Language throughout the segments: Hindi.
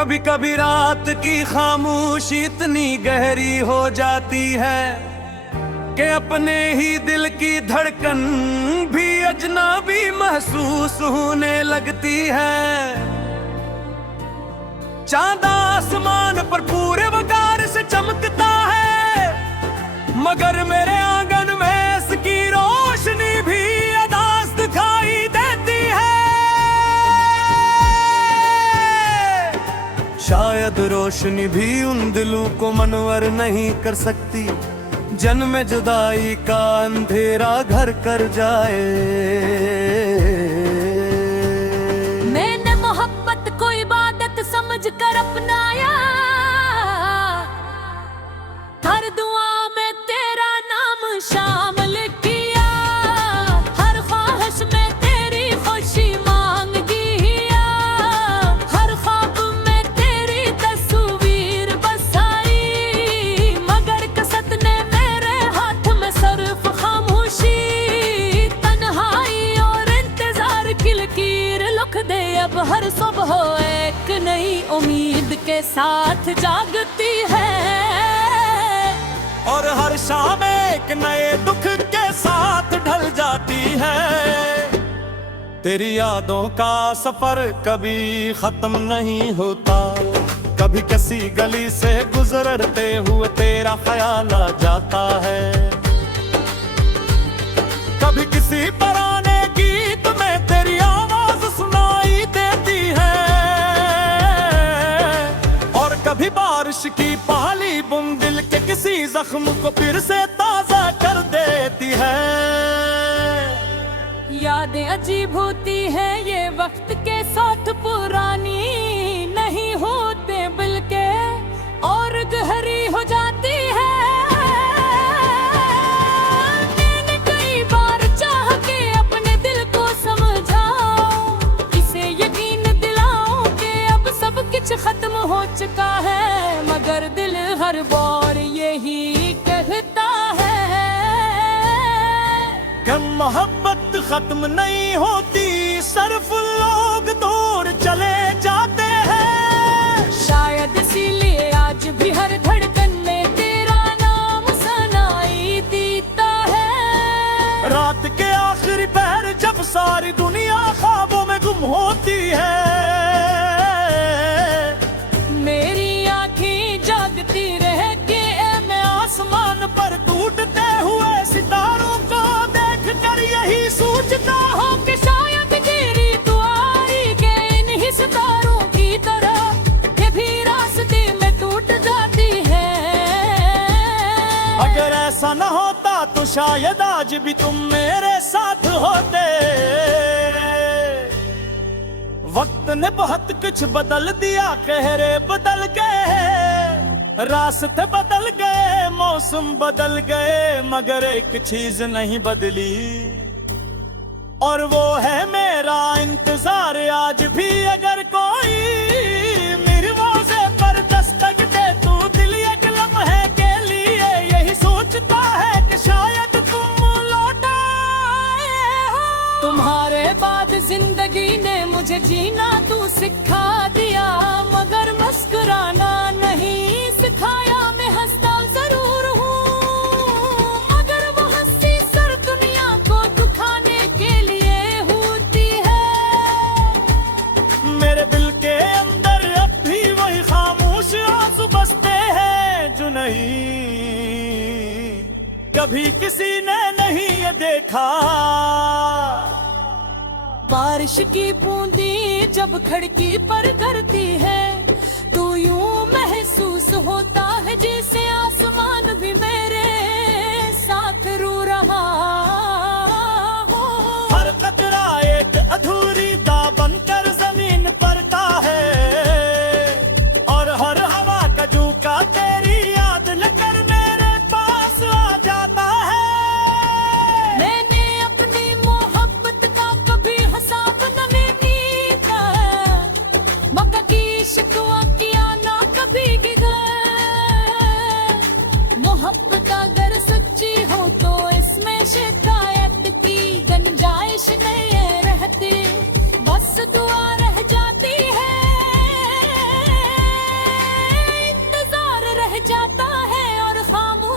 कभी कभी रात की खामोशी इतनी गहरी हो जाती है कि अपने ही दिल की धड़कन भी अजनबी महसूस होने लगती है। चांद आसमान पर पूरे वकार से चमकता है, मगर मेरे आंगन में इसकी रोशनी भी अदास दिखाई देती है। शायद रोशनी भी उन दिलों को मनवर नहीं कर सकती जन्म जुदाई का अंधेरा घर कर जाए। मैंने मोहब्बत को इबादत समझकर अपनाया, हर दुआ में तेरा नाम शामिल किया, हर ख्वाहिश में तेरी खुशी मांग किया, हर ख्वाब में तेरी तस्वीर बसाई, मगर कसत ने मेरे हाथ में सिर्फ खामोशी, तन्हाई और इंतजार की लकीर लिख दे। अब हर सुबह एक नई उम्मीद के साथ जागती है, और हर शाम एक नए दुख के साथ ढल जाती है। तेरी यादों का सफर कभी खत्म नहीं होता, कभी किसी गली से गुजरते हुए तेरा ख्याल आ जाता है, कभी किसी पुराने गीत में तेरी आवाज सुनाई देती है, और कभी बारिश की पहली बूंद दिल के किसी जख्म को फिर से ताजा कर देती है। यादें अजीब होती है ये वक्त के साथ, पुरानी नहीं होते बल्कि और गहरी हो जाती है। मैंने कई बार चाह के अपने दिल को समझाऊं, इसे यकीन दिलाऊं कि अब सब कुछ खत्म हो चुका है, मगर दिल हर बार यही कहता है कि मोहब्बत खत्म नहीं होती, सिर्फ लोग दूर चले जाते हैं। शायद इसीलिए आज भी हर धड़कन में तेरा नाम सुनाई देता है। रात के आखिरी पहर जब सारी दुनिया ख्वाबों में गुम होती है, मेरी आंखें जागती रह के मैं आसमान पर टूटते हुए सितारों को देख कर यही सोचता हूँ कि शायद तेरी दुआई के इन्हीं सितारों की तरह ये भी रास्ते में टूट जाती है। अगर ऐसा न होता तो शायद आज भी तुम मेरे साथ होते। वक्त ने बहुत कुछ बदल दिया, कहरे बदल गए, रास्ते बदल गए, मौसम बदल गए, मगर एक चीज नहीं बदली, और वो है मेरा इंतजार। आज भी अगर कोई मेरी वाज़े पर दस्तक दे, तू दिल एक लम्हे के लिए यही सोचता है कि शायद तुम लौट आए हो। तुम्हारे बाद जिंदगी ने मुझे जीना तू सिखा दिया, मगर मुस्कुराना नहीं सिखाया। मैं हंसता जरूर हूँ, मगर वो हंसी सर दुनिया को दुखाने के लिए होती है। मेरे दिल के अंदर अब भी वही खामोश आंसू बसते हैं जो नहीं कभी किसी ने नहीं ये देखा। बारिश की बूंदी जब खिड़की पर गिरती है, तो यूं महसूस होता है जैसे आसमान भी मेरे साथ रो रहा हो। हर कतरा एक अधूरी दा बनकर जमीन पड़ता है, और हर हवा का झोंका तेरी याद लेकर मेरे पास आ जाता है। मैंने अपनी मोहब्बत का कभी हिसाब नहीं कीता, मक्का की शिकवा किया ना कभी की गए। मोहब्बत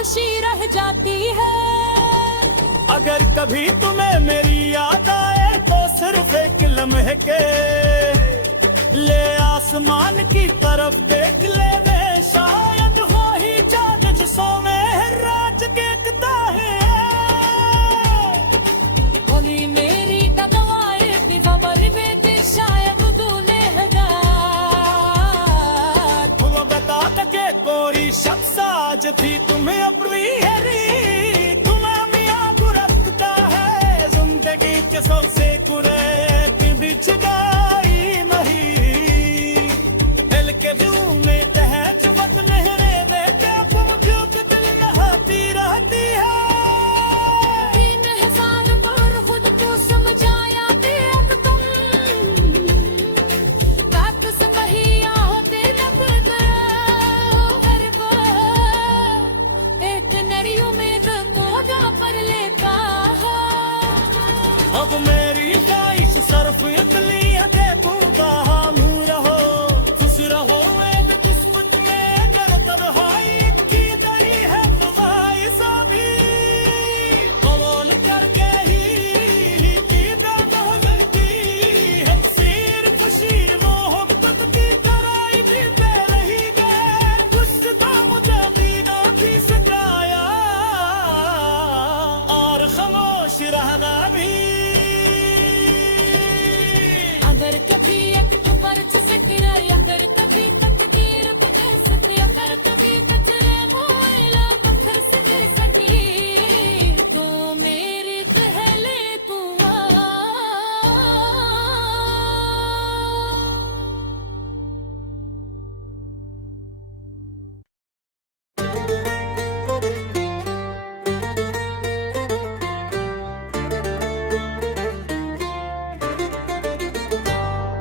खामोशी रह जाती है। अगर कभी तुम्हें मेरी याद आए तो सिर्फ एक लम्हे के ले आसमान की तरफ देख ले वे, शायद हो ही चाँद जिसों में राज देखता है। कोई मेरी दवाएं की खबर बेटी शायद तूने हजात तुम बता के कोई शख्स आज थी तुम्हें अपनी हेरी, तुम्हें मियाँ को रखता है जिंदगी के सबसे कुरे के बीच गाई नहीं। दिल के व्यू में तहत बद नहरे देखे तुम क्यों के दिल में हाथी रहती है। तीन एहसान पर खुद को समझाया देख तुम, बात से बहिया होते लब गया हर बार। एक नरी उम्मीद मोजा पर लेता है। अब मेरी ख्वाहिश सरफ इतनी है देखूंगा हम रहो खुश रहो एक किस्मत में अगर तन्हाई की दरी है तुम्हारी सभी कबूल करके ही की लगती है। सिर खुशी मोहब्बत की कराई भी दे रही गए कुछ तो मुझे दीना भी सिखाया और खामोश रहना भी। अगर कभी एक पर्च से गिरा, अगर कभी तकदीर पे कैसे, अगर कभी कचरे मोहल्ला पत्थर से सकी तो मेरे कहले तू आ।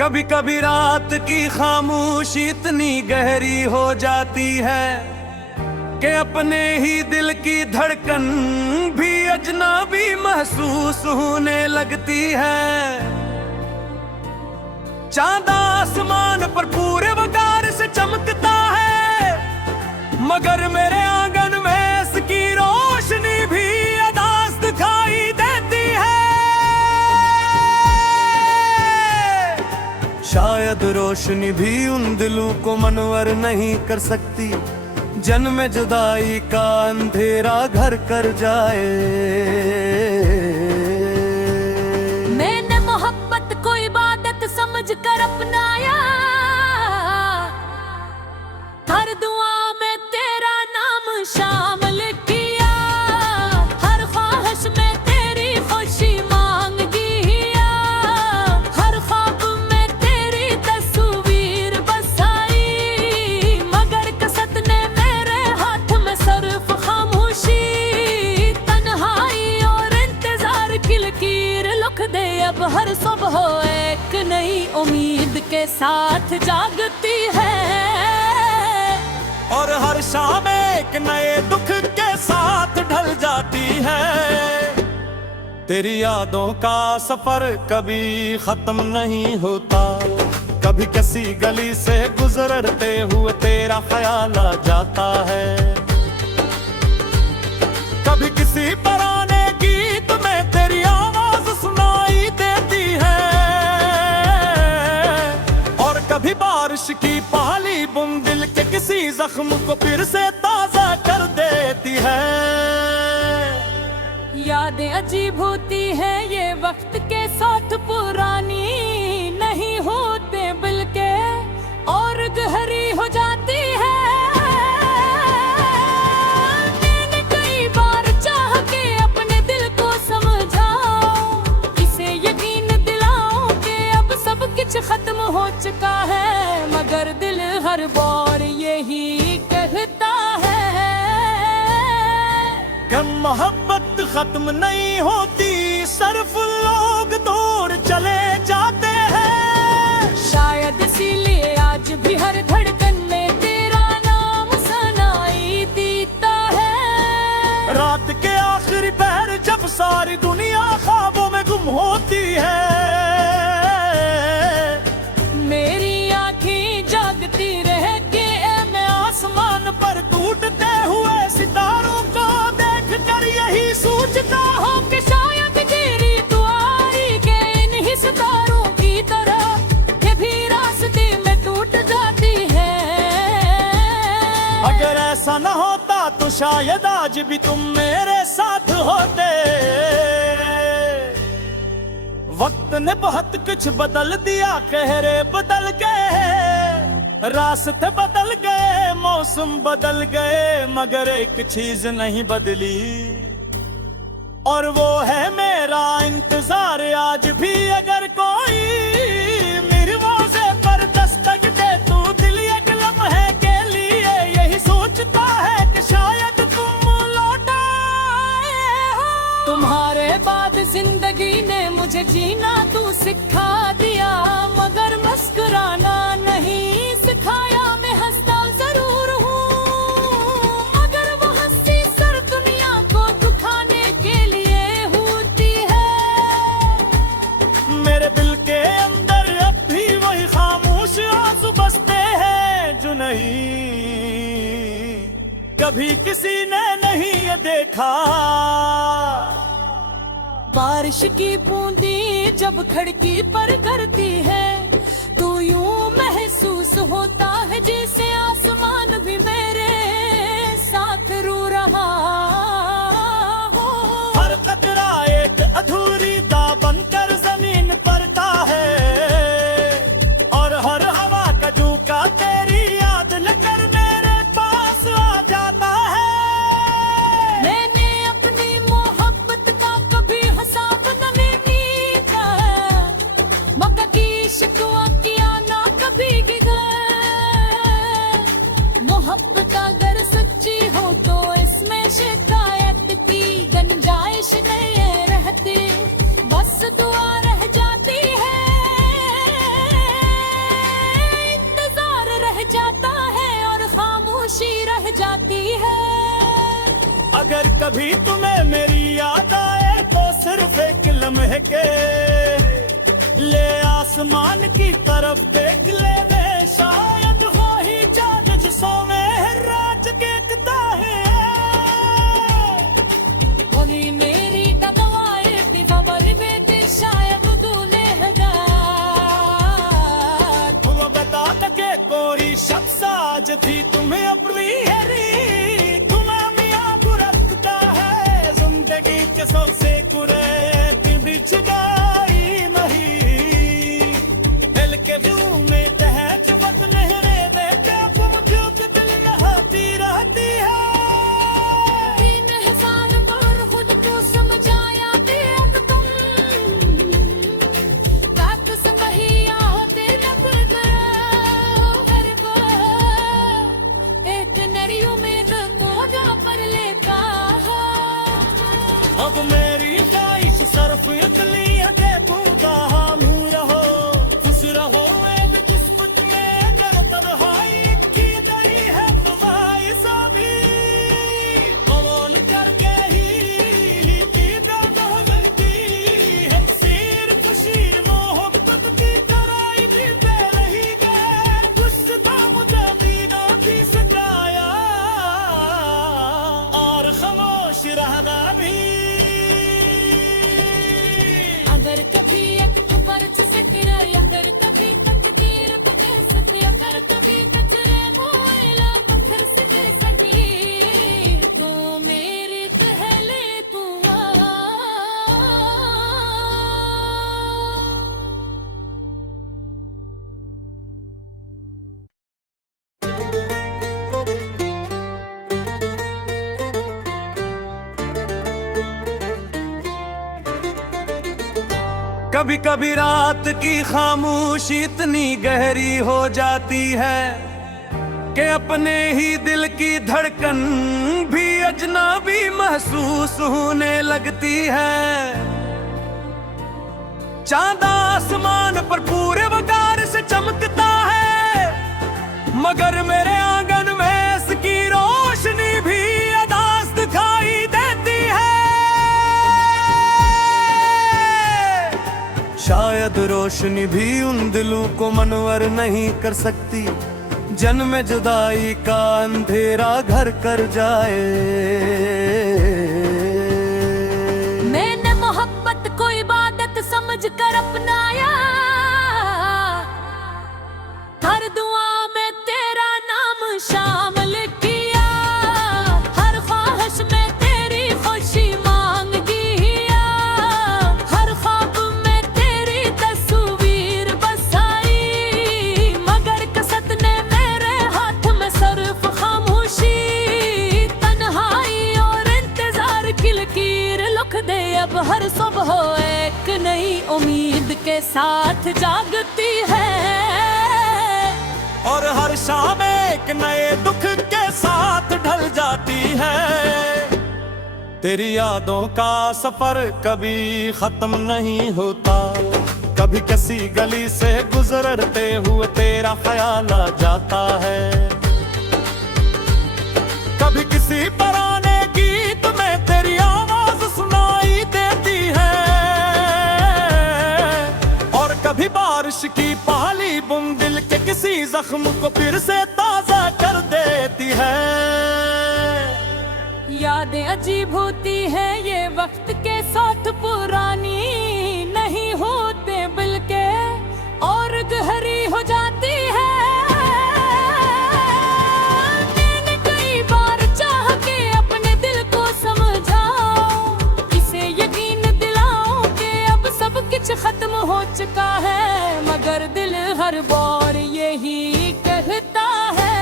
कभी कभी रात की खामोशी इतनी गहरी हो जाती है कि अपने ही दिल की धड़कन भी अजनबी महसूस होने लगती है। चांद आसमान पर पूरे वकार से चमकता है मगर मेरे आंगन में इसकी रोशनी भी अदास दिखाई देती है। शायद रोशनी भी उन दिलों को मनवर नहीं कर सकती जन्म जुदाई का अंधेरा घर कर जाए। मैंने मोहब्बत को इबादत समझ कर अपनाया, हर दुआ में तेरा नाम शामिल किया, हर ख्वाहिश में तेरी खुशी मांग किया, हर ख्वाब में तेरी तस्वीर बसाई मगर कसत ने मेरे हाथ में सिर्फ खामोशी, तन्हाई और इंतजार की लकीर लिख दे। अब हर सुबह एक नई उम्मीद के साथ जागती है और हर शाम एक नए दुख के साथ ढल जाती है। तेरी यादों का सफर कभी खत्म नहीं होता, कभी किसी गली से गुजरते हुए तेरा ख्याल आ जाता है, कभी किसी पुराने गीत में तेरी आवाज सुनाई देती है और कभी बारिश की पहली बूंद दिल के किसी जख्म को फिर से ताजा कर देती है। यादें अजीब होती है ये वक्त के साथ पुरानी नहीं होते बल्कि और गहरी हो जाती है। मैंने कई बार चाह के अपने दिल को समझाऊं, इसे यकीन दिलाऊं कि अब सब कुछ खत्म हो चुका है मगर दिल हर बार यही कहता है कि मोहब्बत खत्म नहीं होती, सिर्फ लोग दूर चले जाते हैं। शायद इसीलिए आज भी हर धड़कन में तेरा नाम सुनाई देता है। रात के आखिरी पहर जब सारी दुनिया ख्वाबों में गुम होती है, मेरी आँखें जागती रह के मैं आसमान पर टूटते हुए सितारों शायद आज भी तुम मेरे साथ होते। वक्त ने बहुत कुछ बदल दिया, कहरे बदल गए, रास्ते बदल गए, मौसम बदल गए, मगर एक चीज नहीं बदली, और वो है मेरा इंतजार। आज भी अगर कोई मेरे रोज़े पर दस्तक दे, तू दिल एक लम्हे के लिए यही सोचता है कि शायद तुम लौट आए हो। तुम्हारे बाद जिंदगी ने मुझे जीना तू सिखा दिया, मगर मुस्कुराना नहीं सिखाया। मैं हंसता जरूर हूँ, मगर वो हंसी सर दुनिया को दुखाने के लिए होती है। मेरे दिल के अंदर अब भी वही खामोश आंसू बसते हैं, जो नहीं कभी किसी ने नहीं ये देखा। बारिश की बूंदी जब खिड़की पर गिरती है, तो यूं महसूस होता है जैसे आसमान भी मेरे साथ रो रहा हो। हर कतरा एक अधूरी दा बनकर जमीन पड़ता है, और हर हवा का झोंका तेरी याद लेकर मेरे पास आ जाता है। मैंने अपनी मोहब्बत का कभी हिसाब न कीता, मक्का की शिकवा किया ना कभी मोहब्बत अगर सच्ची हो तो इसमें शिकायत की गुंजाइश नहीं रहती, बस दुआ रह जाती है, इंतजार रह जाता है और खामोशी रह जाती है। अगर कभी तुम्हें मेरी याद आए तो सिर्फ एक लम्हे के ले आसमान की तरफ देख ले, मैं शायद हो ही चाँद जिसों में राज देखता है। होगी मेरी तकवाए की खबर बेटी शायद तू ले जा। वो बता के कोई शख्स आज थी तुम्हें अपनी हरी, तुम्हें मियाँ रखता है जिंदगी के सबसे कुरे बिछ गई नहीं। दिल के व्यू में तहत बदले देखे तुम जो दिल में होती रहती है। तीन हजार पर खुद को समझाया देख तुम, रात से महिया होते लग हर बार एक नरी उम्मीद मोजा पर लेता है। अब मेरी ख्वाहिश सरफ इतनी है कि पूजा हम रहो, खुश रहो, एक किस्मत में कर तन्हाई की दरी है तुम्हारी सभी। कौन करके ही की दर्दी है, सिर खुशी मोहब्बत की कराई जीते रही गए, गुस्सा मुझे दीना भी सताया, और खामोश रहना भी। अगर कभी एक पर्च से गिरा, अगर कभी तकदीर पे कह सके, अगर कभी कचरे मोइला पत्थर से कह सकी, तो मेरे पहले तू आ। कभी कभी रात की खामोशी इतनी गहरी हो जाती है कि अपने ही दिल की धड़कन भी अजनबी महसूस होने लगती है। चांद आसमान पर पूरे वकार से चमकता है, मगर मेरे आंगन में इसकी रोशनी भी अदास दिखाई देती है। शायद रोशनी भी उन दिलों को मनवर नहीं कर सकती, जन्म जुदाई का अंधेरा घर कर जाए। मैंने मोहब्बत को इबादत समझ कर अपनाया, हर दुआ में तेरा नाम शामिल किया, हर अब हर सुबह एक नई उम्मीद के साथ जागती है, और हर शाम एक नए दुख के साथ ढल जाती है। तेरी यादों का सफर कभी खत्म नहीं होता, कभी किसी गली से गुजरते हुए तेरा ख्याल आ जाता है, कभी किसी पुराने गीत में तेरी आवाज सुनाई देती है, और कभी बारिश की पहली बूंद दिल के किसी जख्म को फिर से ताजा कर देती है। यादें अजीब होती है ये वक्त के साथ, पुरानी नहीं होते बल्कि और गहरी हो जाती है। मैंने कई बार चाह के अपने दिल को समझाऊं, इसे यकीन दिलाऊं कि अब सब कुछ खत्म हो चुका है, मगर दिल हर बार यही कहता है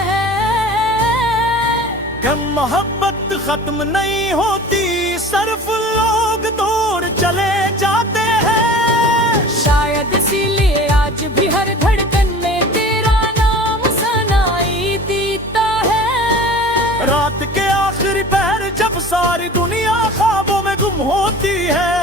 कि मोहब्बत खत्म नहीं होती, सिर्फ लोग दूर चले जाते हैं। शायद इसीलिए आज भी हर धड़कन में तेरा नाम सुनाई देता है। रात के आखिरी पहर जब सारी दुनिया ख्वाबों में गुम होती है,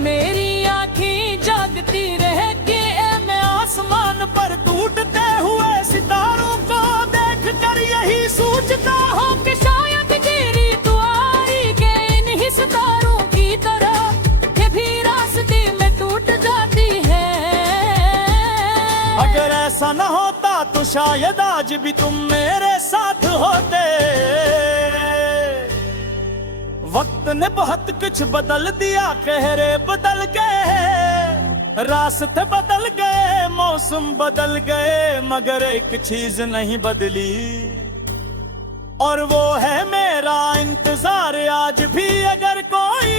मेरी आंखें जागती रह के मैं आसमान पर टूटते हुए सितारों को देख कर यही सोचता हूँ कि शायद तेरी दुआई के इन्हीं सितारों की तरह के भी रास्ते में टूट जाती है। अगर ऐसा न होता तो शायद आज भी तुम मेरे साथ होते। वक्त ने बहुत कुछ बदल दिया, चेहरे बदल गए, रास्ते बदल गए, मौसम बदल गए, मगर एक चीज नहीं बदली, और वो है मेरा इंतजार। आज भी अगर कोई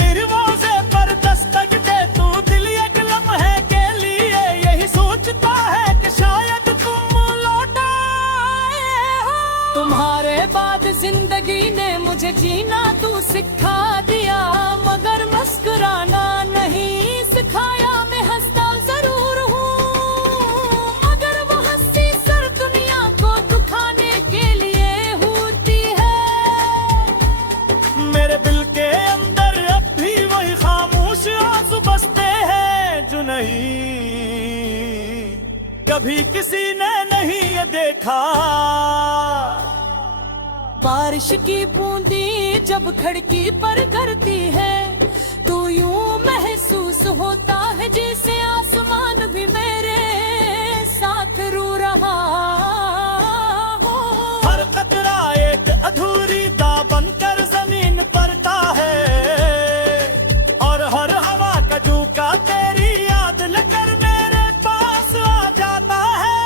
मेरी वाज़े पर दस्तक दे, तू दिल एक लम्हे के लिए यही सोचता है कि शायद तुम लौट आए हो। तुम्हारे बाद जिंदगी ने मुझे जीना तू सिखा दिया, मगर मुस्कुराना नहीं सिखाया। मैं हंसता जरूर हूँ, मगर वो हंसी सर दुनिया को दुखाने के लिए होती है। मेरे दिल के अंदर अब भी वही खामोश आंसू बसते हैं जो नहीं कभी किसी ने नहीं ये देखा। बारिश की बूंदी जब खिड़की पर गिरती है, तो यूं महसूस होता है जैसे आसमान भी मेरे साथ रो रहा हो। हर कतरा एक अधूरी दा बनकर जमीन पड़ता है, और हर हवा का झोंका तेरी याद लेकर मेरे पास आ जाता है।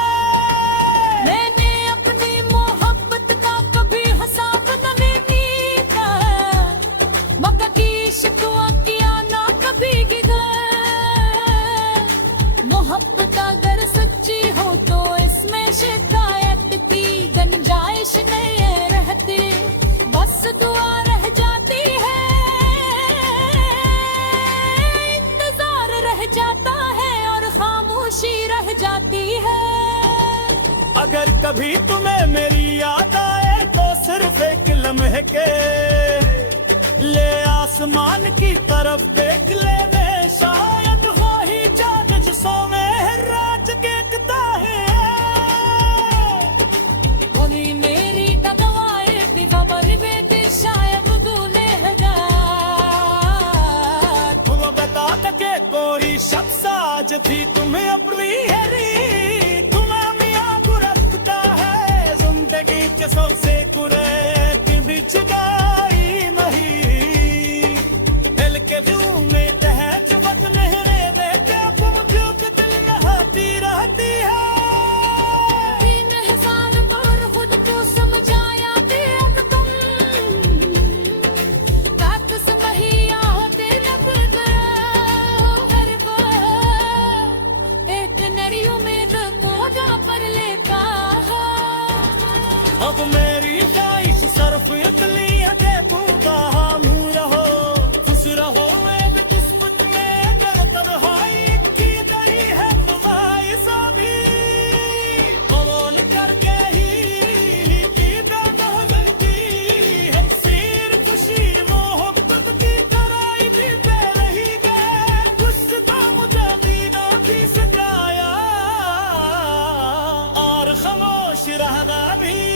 मैंने अपनी मोहब्बत का कभी हिसाब नहीं कीता, मगर की शिकवा किया ना कभी गिरा। मोहब्बत अगर सच्ची हो तो इसमें शिकायत की गुंजाइश नहीं रहती, बस दुआ रह जाती है, इंतजार रह जाता है और खामोशी रह जाती है। अगर कभी तुम्हें मेरी याद आए तो सिर्फ एक लम्हे के ले आसमान की तरफ देख ले, मैं शायद हो ही जाग जिसों में राज केकता है। कोई मेरी दवाएं की खबर बेटी शायद तूने वो बता के कोई शख्स आज भी तुम्हें अपनी हेरी, तुम्हें मियाँ को रखता है जिंदगी के सौ से कुरे के बीच गाई नहीं। दिल के व्यू में तहत वक्त नहरे देखे तुम क्यों के दिल में हाथी रहती है। 3000 बार खुद को समझाया कि अब तुम रात से वही होते लग गया हर बार। रहना भी